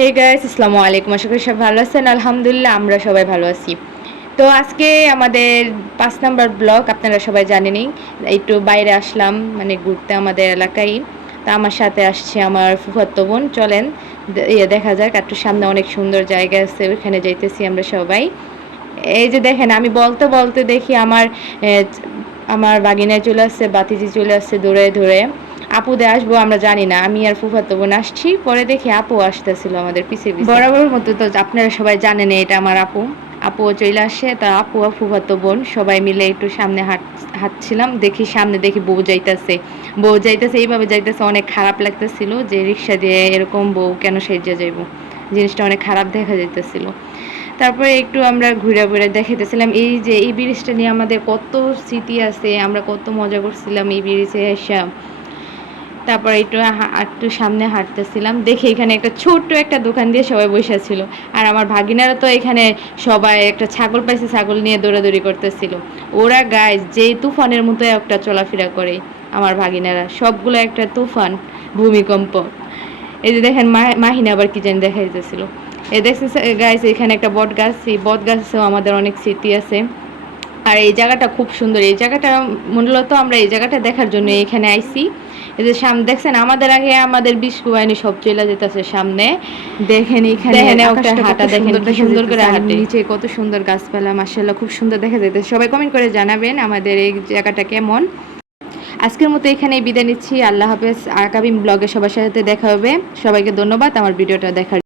Hey guys, আসসালামু আলাইকুম। আশা করি সব ভালো আছেন। আলহামদুলিল্লাহ আমরা সবাই ভালো আছি। তো আজকে আমাদের ৫ নাম্বার ব্লগ, আপনারা সবাই জানেনই। একটু বাইরে আসলাম, মানে ঘুরতে আমাদের এলাকায়। তো আমার সাথে আসছে আমার ফুফাতো বোন। চলেন দেখা যাক, একটু সামনে অনেক সুন্দর জায়গা আছে, ওইখানে যাইতেছি আমরা সবাই। এই যে দেখেন, আমি বলতে বলতে দেখি আমার বাগিনায় চলে আসছে, বাতিজি চলে আসছে দৌড়ে দৌড়ে। আপু দে আসবো আমরা জানি না, আমি আর ফুফাতো বোন আসছি, পরে দেখি আপু আসতেছিল আমাদের পিছে পিছে। বরাবর মতো তো আপনারা সবাই জানেন এটা আমার আপু। আপুও চলে আসে, তা আপু আর ফুফাতো বোন সবাই মিলে একটু সামনে হাঁটছিলাম, দেখি সামনে দেখি বউ যাইতেছে এইভাবে যাইতেছে, অনেক খারাপ লাগতেছিল যে রিক্সা দিয়ে এরকম বউ কেন সেজে যাইব, জিনিসটা অনেক খারাপ দেখা যাইতেছিল। তারপরে একটু আমরা ঘুরে ঘুরে দেখাইতেছিলাম এই যে এই ব্রিজটা নিয়ে আমাদের কত স্মৃতি আছে, আমরা কত মজা করছিলাম এই ব্রিজে এসে। তারপরে একটু সামনে হাঁটতেছিলাম, দেখি এখানে একটা ছোট্ট একটা দোকান দিয়ে সবাই বসে ছিল। আর আমার ভাগিনারা তো এখানে সবাই একটা ছাগল পাইছে, ছাগল নিয়ে দৌড়াদৌড়ি করতেছিল। ওরা গাইজ যেই তুফানের মতো একটা চলাফেরা করে আমার ভাগিনারা, সবগুলো একটা তুফান, ভূমিকম্প। এই যে দেখেন মাহিনা আবার কি জানি দেখা যেতেছিল। এই দেখছেন গাইজ, এখানে একটা বট গাছ, এই বট গাছেও আমাদের অনেক স্মৃতি আছে। আর এই জায়গাটা খুব সুন্দর, এই জায়গাটা মূলত আমরা এই জায়গাটা দেখার জন্য এখানে আইছি। এই যে সামনে দেখছেন, আমাদের আগে আমাদের বিস্কু বাহিনী সব চলে যেতেছে সামনে। দেখেন এখানে একটা হাঁটা, দেখেন কি সুন্দর করে হাঁটে, নিচে কত সুন্দর গাছপালা, মাশাআল্লাহ খুব সুন্দর দেখা যাইতেছে। সবাই কমেন্ট করে জানাবেন আমাদের এই জায়গাটা কেমন। আজকের মতো এখানেই বিদায় নিচ্ছি, আল্লাহ হাফেজ। আগামী ব্লগে সবার সাথে দেখা হবে। সবাইকে ধন্যবাদ আমার ভিডিওটা দেখার।